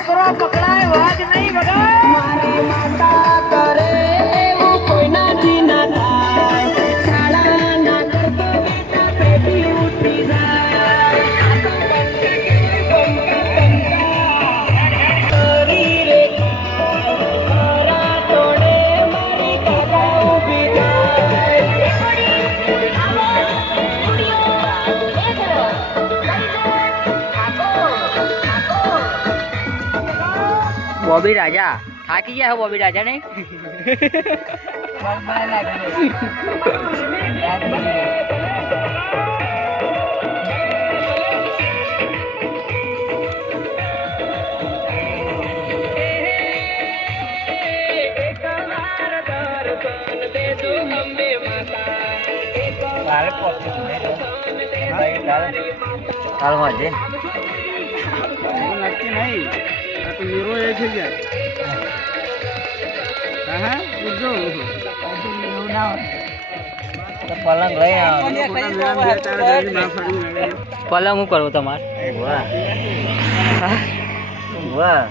છોકરો પકડાય વાત નહીં વગાડ મારી માતા કરે એવું કોઈના જી ના થાય શાળા ના કરતો બેટા પેટી ઉઠી જાય શરીરે મારા તોડે મારી કાકા ઊભી बॉबी राजा થાકી ગયા હો बॉबी राजा ने કાલ હોજે નક્કી નહીં આ તો હીરો એ છે જાય હા ઉજો પલંગ લઈ આવો પલંગ હું કરવું તમારે વાહ